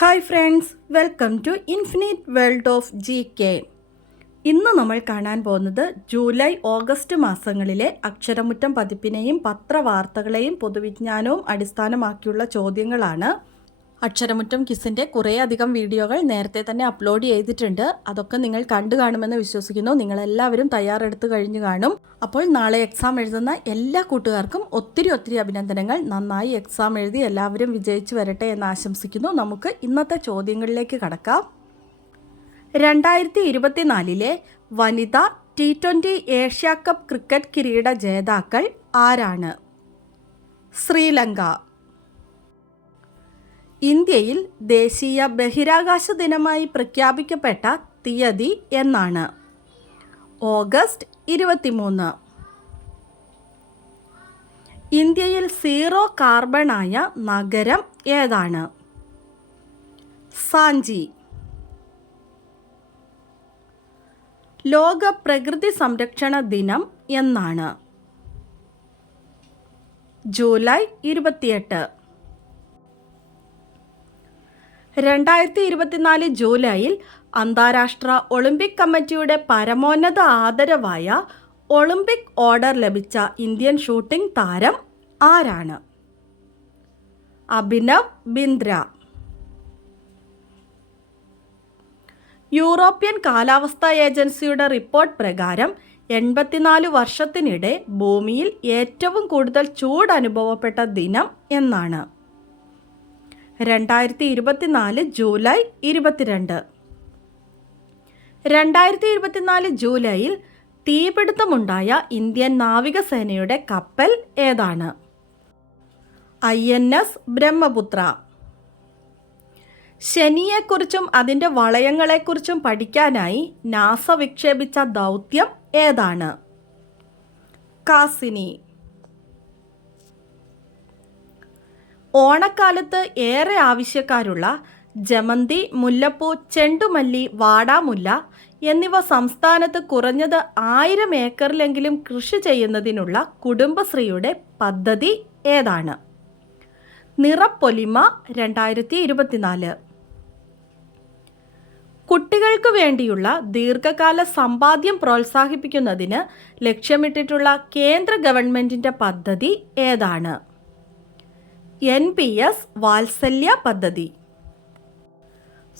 Hi friends, welcome to infinite world of GK. ഇന്ന് നമ്മൾ കാണാൻ പോകുന്നത് ജൂലൈ ഓഗസ്റ്റ് മാസങ്ങളിലെ അക്ഷരമുറ്റം പതിപ്പിനെയും പത്രവാർത്തകളെയും പൊതുവിജ്ഞാനവും അടിസ്ഥാനമാക്കിയുള്ള ചോദ്യങ്ങളാണ്. അക്ഷരമുറ്റം ക്വിസിൻ്റെ കുറേയധികം വീഡിയോകൾ നേരത്തെ തന്നെ അപ്ലോഡ് ചെയ്തിട്ടുണ്ട്. അതൊക്കെ നിങ്ങൾ കണ്ടു കാണുമെന്ന് വിശ്വസിക്കുന്നു. നിങ്ങളെല്ലാവരും തയ്യാറെടുത്ത് കഴിഞ്ഞു കാണും. അപ്പോൾ നാളെ എക്സാം എഴുതുന്ന എല്ലാ കൂട്ടുകാർക്കും ഒത്തിരി അഭിനന്ദനങ്ങൾ. നന്നായി എക്സാം എഴുതി എല്ലാവരും വിജയിച്ചു വരട്ടെ എന്ന് ആശംസിക്കുന്നു. നമുക്ക് ഇന്നത്തെ ചോദ്യങ്ങളിലേക്ക് കടക്കാം. 2024 വനിതാ T20 ഏഷ്യ കപ്പ് ക്രിക്കറ്റ് കിരീട ജേതാക്കൾ ആരാണ്? ശ്രീലങ്ക. ഇന്ത്യയിൽ ദേശീയ ബഹിരാകാശ ദിനമായി പ്രഖ്യാപിക്കപ്പെട്ട തീയതി എന്നാണ്? ഓഗസ്റ്റ് 23. ഇന്ത്യയിൽ സീറോ കാർബണായ നഗരം ഏതാണ്? സാഞ്ചി. ലോക പ്രകൃതി സംരക്ഷണ ദിനം എന്നാണ്? ജൂലൈ 28. 2024 ജൂലൈയിൽ അന്താരാഷ്ട്ര ഒളിമ്പിക് കമ്മിറ്റിയുടെ പരമോന്നത ആദരവായ ഒളിമ്പിക് ഓർഡർ ലഭിച്ച ഇന്ത്യൻ ഷൂട്ടിംഗ് താരം ആരാണ്? അഭിനവ് ബിന്ദ്ര. യൂറോപ്യൻ കാലാവസ്ഥാ ഏജൻസിയുടെ റിപ്പോർട്ട് പ്രകാരം 84 വർഷത്തിനിടെ ഭൂമിയിൽ ഏറ്റവും കൂടുതൽ ചൂട് അനുഭവപ്പെട്ട ദിനം എന്നാണ്? 2024 ജൂലൈ 22. 2024 ജൂലൈയിൽ തീപിടുത്തമുണ്ടായ ഇന്ത്യൻ നാവികസേനയുടെ കപ്പൽ ഏതാണ്? INS ബ്രഹ്മപുത്ര. ശനിയെക്കുറിച്ചും അതിൻ്റെ വളയങ്ങളെക്കുറിച്ചും പഠിക്കാനായി നാസ വിക്ഷേപിച്ച ദൗത്യം ഏതാണ്? കാസിനി. ഓണക്കാലത്ത് ഏറെ ആവശ്യക്കാരുള്ള ജമന്തി, മുല്ലപ്പൂ, ചെണ്ടുമല്ലി, വാടാമുല്ല എന്നിവ സംസ്ഥാനത്ത് കുറഞ്ഞത് 1000 ഏക്കറിലെങ്കിലും കൃഷി ചെയ്യുന്നതിനുള്ള കുടുംബശ്രീയുടെ പദ്ധതി ഏതാണ്? നിറപ്പൊലിമ 2024. കുട്ടികൾക്ക് വേണ്ടിയുള്ള ദീർഘകാല സമ്പാദ്യം പ്രോത്സാഹിപ്പിക്കുന്നതിന് ലക്ഷ്യമിട്ടിട്ടുള്ള കേന്ദ്ര ഗവൺമെൻറ്റിൻ്റെ പദ്ധതി ഏതാണ്? NPS വാത്സല്യ പദ്ധതി.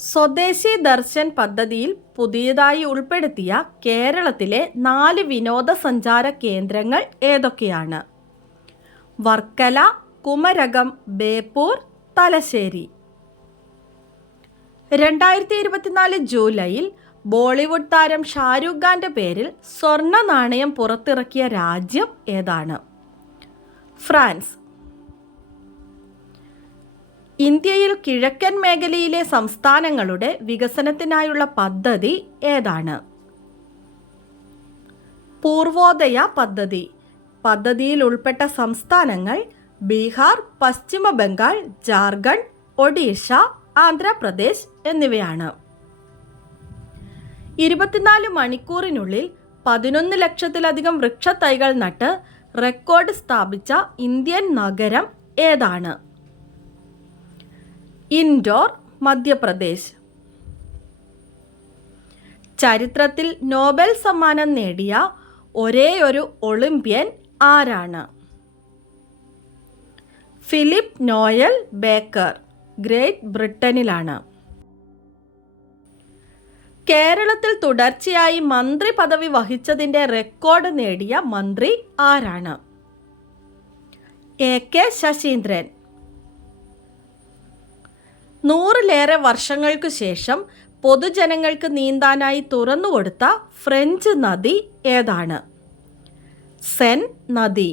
സ്വദേശി ദർശൻ പദ്ധതിയിൽ പുതിയതായി ഉൾപ്പെടുത്തിയ കേരളത്തിലെ 4 വിനോദസഞ്ചാര കേന്ദ്രങ്ങൾ ഏതൊക്കെയാണ്? വർക്കല, കുമരകം, ബേപ്പൂർ, തലശ്ശേരി. 2024 ജൂലൈയിൽ ബോളിവുഡ് താരം ഷാരൂഖ് ഖാന്റെ പേരിൽ സ്വർണ്ണ നാണയം പുറത്തിറക്കിയ രാജ്യം ഏതാണ്? ഫ്രാൻസ്. ഇന്ത്യയിൽ കിഴക്കൻ മേഖലയിലെ സംസ്ഥാനങ്ങളുടെ വികസനത്തിനായുള്ള പദ്ധതി ഏതാണ്? പൂർവോദയ പദ്ധതി. പദ്ധതിയിൽ ഉൾപ്പെട്ട സംസ്ഥാനങ്ങൾ ബീഹാർ, പശ്ചിമ ബംഗാൾ, ജാർഖണ്ഡ്, ഒഡീഷ, ആന്ധ്രാപ്രദേശ് എന്നിവയാണ്. 24 മണിക്കൂറിനുള്ളിൽ 11 ലക്ഷത്തിലധികം വൃക്ഷത്തൈകൾ നട്ട് റെക്കോർഡ് സ്ഥാപിച്ച ഇന്ത്യൻ നഗരം ഏതാണ്? ഇൻഡോർ, മധ്യപ്രദേശ്. ചരിത്രത്തിൽ നോബൽ സമ്മാനം നേടിയ ഒരേയൊരു ഒളിമ്പ്യൻ ആരാണ്? ഫിലിപ്പ് നോയൽ ബേക്കർ, ഗ്രേറ്റ് ബ്രിട്ടനിലാണ്. കേരളത്തിൽ തുടർച്ചയായി മന്ത്രി പദവി വഹിച്ചതിൻ്റെ റെക്കോർഡ് നേടിയ മന്ത്രി ആരാണ്? AK ശശീന്ദ്രൻ. 100-ലേറെ വർഷങ്ങൾക്കു ശേഷം പൊതുജനങ്ങൾക്ക് നീന്താനായി തുറന്നുകൊടുത്ത ഫ്രഞ്ച് നദി ഏതാണ്? സെൻ നദി.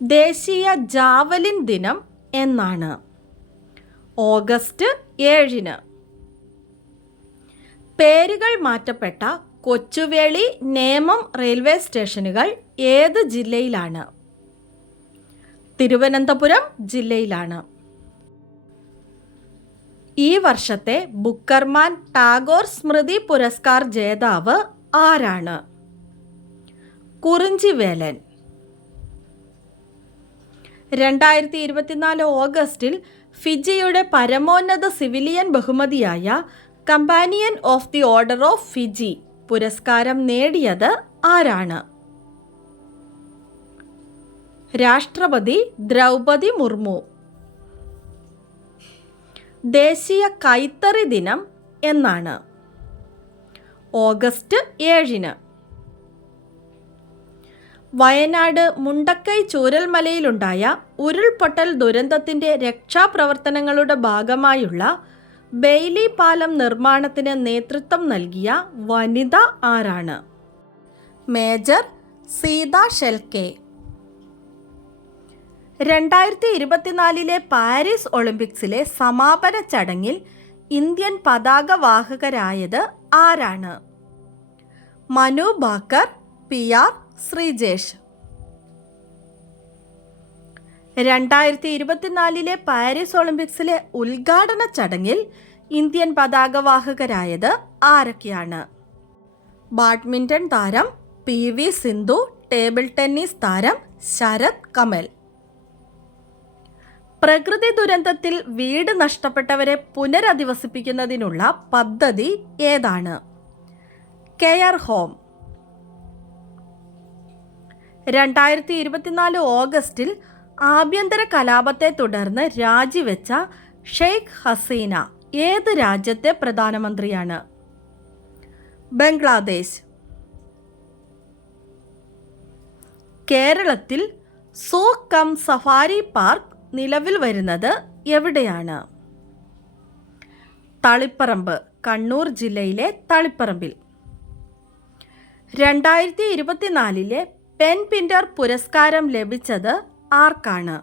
ദേശീയ ജാവലിൻ ദിനം എന്നാണ്? ഓഗസ്റ്റ് 7. പേരുകൾ മാറ്റപ്പെട്ട കൊച്ചുവേളി, നേമം റെയിൽവേ സ്റ്റേഷനുകൾ ഏത് ജില്ലയിലാണ്? തിരുവനന്തപുരം ജില്ലയിലാണ്. ഈ വർഷത്തെ ബുക്കർമാൻ ടാഗോർ സ്മൃതി പുരസ്കാർ ജേതാവ് ആരാണ്? കുറിഞ്ചിവേലൻ. 2024 ഓഗസ്റ്റിൽ ഫിജിയുടെ പരമോന്നത സിവിലിയൻ ബഹുമതിയായ companion of the order of Fiji പുരസ്കാരം നേടിയത് ആരാണ്? രാഷ്ട്രപതി ദ്രൗപദി മുർമു. ദേശീയ കൈത്തറി ദിനം എന്നാണ്? ഓഗസ്റ്റ് 7. വയനാട് മുണ്ടക്കൈ ചൂരൽമലയിലുണ്ടായ ഉരുൾപൊട്ടൽ ദുരന്തത്തിൻ്റെ രക്ഷാപ്രവർത്തനങ്ങളുടെ ഭാഗമായുള്ള ബെയ്ലി പാലം നിർമ്മാണത്തിന് നേതൃത്വം നൽകിയ വനിത ആരാണ്? മേജർ സീത ഷെൽക്കെ. 2024 പാരീസ് ഒളിമ്പിക്സിലെ സമാപന ചടങ്ങിൽ ഇന്ത്യൻ പതാക വാഹകരായത് ആരാണ്? മനു ഭാക്കർ, PR ശ്രീജേഷ്. 2024 പാരീസ് ഒളിമ്പിക്സിലെ ഉദ്ഘാടന ചടങ്ങിൽ ഇന്ത്യൻ പതാകവാഹകരായത് ആരൊക്കെയാണ്? ബാഡ്മിൻ്റൺ താരം PV സിന്ധു, ടേബിൾ ടെന്നീസ് താരം ശരത് കമൽ. പ്രകൃതി ദുരന്തത്തിൽ വീട് നഷ്ടപ്പെട്ടവരെ പുനരധിവസിപ്പിക്കുന്നതിനുള്ള പദ്ധതി ഏതാണ്? Care home. 2024 ഓഗസ്റ്റിൽ ആഭ്യന്തര കലാപത്തെ തുടർന്ന് രാജിവെച്ച ഷെയ്ഖ് ഹസീന ഏത് രാജ്യത്തെ പ്രധാനമന്ത്രിയാണ്? ബംഗ്ലാദേശ്. കേരളത്തിൽ സൂ കം സഫാരി പാർക്ക് നിലവിൽ വരുന്നത് എവിടെയാണ്? തളിപ്പറമ്പ്, കണ്ണൂർ ജില്ലയിലെ തളിപ്പറമ്പിൽ. 2024 പെൻ പിന്റർ പുരസ്കാരം ലഭിച്ചത് ആർക്കാണ്?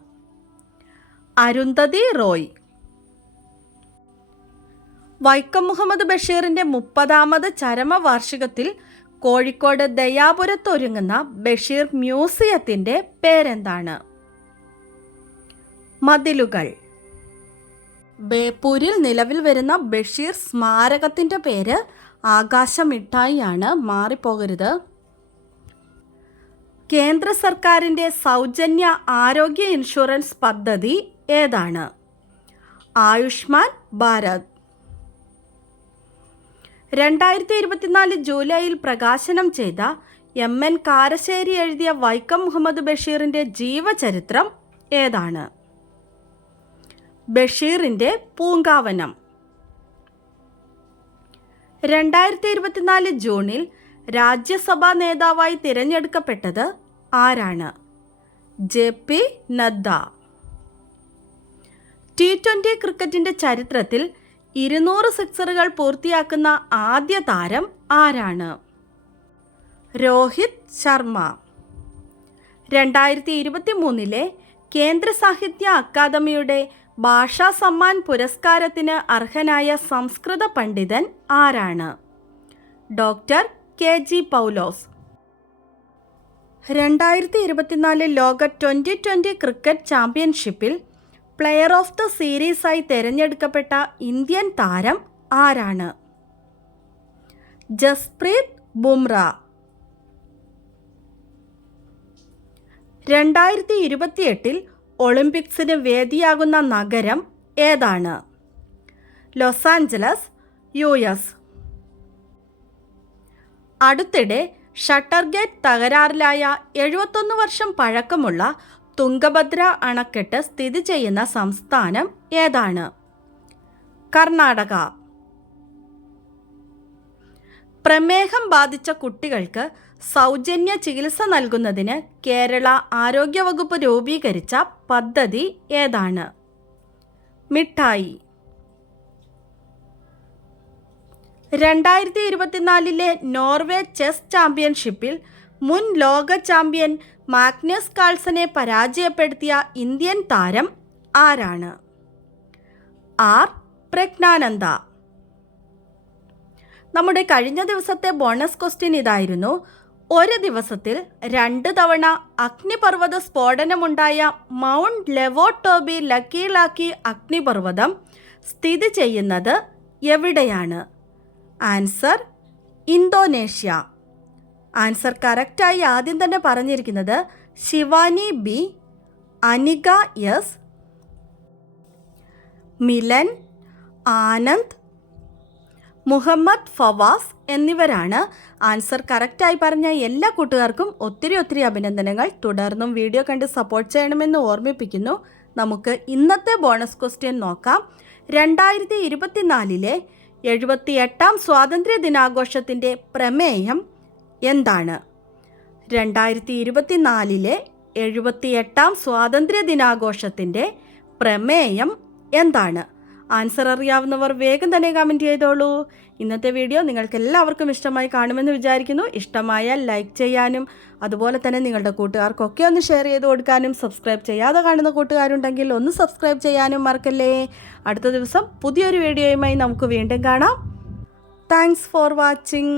അരുന്ധതി റോയ്. വൈക്കം മുഹമ്മദ് ബഷീറിൻ്റെ 30ാമത് ചരമവാർഷികത്തിൽ കോഴിക്കോട് ദയാപുരത്ത് ഒരുങ്ങുന്ന ബഷീർ മ്യൂസിയത്തിൻ്റെ പേരെന്താണ്? മതിലുകൾ. ബേപ്പൂരിൽ നിലവിൽ വരുന്ന ബഷീർ സ്മാരകത്തിൻ്റെ പേര് ആകാശമിഠായിയാണ്, മാറിപ്പോകരുത്. കേന്ദ്ര സർക്കാരിൻ്റെ സൗജന്യ ആരോഗ്യ ഇൻഷുറൻസ് പദ്ധതി ഏതാണ്? ആയുഷ്മാൻ ഭാരത്. 2024 ജൂലൈയിൽ പ്രകാശനം ചെയ്ത MN കാരശ്ശേരി എഴുതിയ വൈക്കം മുഹമ്മദ് ബഷീറിൻ്റെ ജീവചരിത്രം ഏതാണ്? ബഷീറിൻ്റെ പൂങ്കാവനം. 2024 ജൂണിൽ രാജ്യസഭാ നേതാവായി തിരഞ്ഞെടുക്കപ്പെട്ടത് ആരാണ്? JP നദ്ദ. T20 ക്രിക്കറ്റിൻ്റെ ചരിത്രത്തിൽ 200 സിക്സറുകൾ പൂർത്തിയാക്കുന്ന ആദ്യ താരം ആരാണ്? രോഹിത് ശർമ്മ. 2023 കേന്ദ്ര സാഹിത്യ അക്കാദമിയുടെ ഭാഷാ സമ്മാൻ പുരസ്കാരത്തിന് അർഹനായ സംസ്കൃത പണ്ഡിതൻ ആരാണ്? ഡോക്ടർ KG പൗലോസ്. 2024 ലോക T20 ക്രിക്കറ്റ് ചാമ്പ്യൻഷിപ്പിൽ പ്ലെയർ ഓഫ് ദ സീരീസായി തിരഞ്ഞെടുക്കപ്പെട്ട ഇന്ത്യൻ താരം ആരാണ്? ജസ്പ്രീത് ബുംറ. 2028 ഒളിമ്പിക്സിന് വേദിയാകുന്ന നഗരം ഏതാണ്? Los Angeles, US. അടുത്തിടെ ഷട്ടർ ഗേറ്റ് തകരാറിലായ 71 വർഷം പഴക്കമുള്ള തുംഗഭദ്ര അണക്കെട്ട് സ്ഥിതി ചെയ്യുന്ന സംസ്ഥാനം ഏതാണ്? കർണാടക. പ്രമേഹം ബാധിച്ച കുട്ടികൾക്ക് സൗജന്യ ചികിത്സ നൽകുന്നതിന് കേരള ആരോഗ്യവകുപ്പ് രൂപീകരിച്ച പദ്ധതി ഏതാണ്? മിഠായി. 2024 നോർവേ ചെസ് ചാമ്പ്യൻഷിപ്പിൽ മുൻ ലോക ചാമ്പ്യൻ മാഗ്നസ് കാൾസനെ പരാജയപ്പെടുത്തിയ ഇന്ത്യൻ താരം ആരാണ്? R പ്രജ്ഞാനന്ദ. നമ്മുടെ കഴിഞ്ഞ ദിവസത്തെ ബോണസ് ക്വസ്റ്റ്യൻ ഇതായിരുന്നു: ഒരു ദിവസത്തിൽ 2 തവണ അഗ്നിപർവ്വത സ്ഫോടനമുണ്ടായ മൗണ്ട് ലെവോട്ടോബി ലക്കി അഗ്നിപർവ്വതം സ്ഥിതി ചെയ്യുന്നത് എവിടെയാണ്? Answer Indonesia. ആൻസർ കറക്റ്റായി ആദ്യം തന്നെ പറഞ്ഞിരിക്കുന്നത് ശിവാനി B, അനിക S, മിലൻ, ആനന്ദ്, മുഹമ്മദ് ഫവാസ് എന്നിവരാണ്. ആൻസർ കറക്റ്റായി പറഞ്ഞ എല്ലാ കൂട്ടുകാർക്കും ഒത്തിരി അഭിനന്ദനങ്ങൾ. തുടർന്നും വീഡിയോ കണ്ട് സപ്പോർട്ട് ചെയ്യണമെന്ന് ഓർമ്മിപ്പിക്കുന്നു. നമുക്ക് ഇന്നത്തെ ബോണസ് ക്വസ്റ്റ്യൻ നോക്കാം. 2024 78ാം സ്വാതന്ത്ര്യ ദിനാഘോഷത്തിൻ്റെ പ്രമേയം എന്താണ്? 2024 78ാം സ്വാതന്ത്ര്യ ദിനാഘോഷത്തിൻ്റെ പ്രമേയം എന്താണ്? ആൻസർ അറിയാവുന്നവർ വേഗം തന്നെ കമൻറ്റ് ചെയ്തോളൂ. ഇന്നത്തെ വീഡിയോ നിങ്ങൾക്ക് എല്ലാവർക്കും ഇഷ്ടമായി കാണുമെന്ന് വിചാരിക്കുന്നു. ഇഷ്ടമായാൽ ലൈക്ക് ചെയ്യാനും അതുപോലെ തന്നെ നിങ്ങളുടെ കൂട്ടുകാർക്കൊക്കെ ഒന്ന് ഷെയർ ചെയ്ത് കൊടുക്കാനും, സബ്സ്ക്രൈബ് ചെയ്യാതെ കാണുന്ന കൂട്ടുകാരുണ്ടെങ്കിൽ ഒന്ന് സബ്സ്ക്രൈബ് ചെയ്യാനും മറക്കല്ലേ. അടുത്ത ദിവസം പുതിയൊരു വീഡിയോയുമായി നമുക്ക് വീണ്ടും കാണാം. Thanks for watching.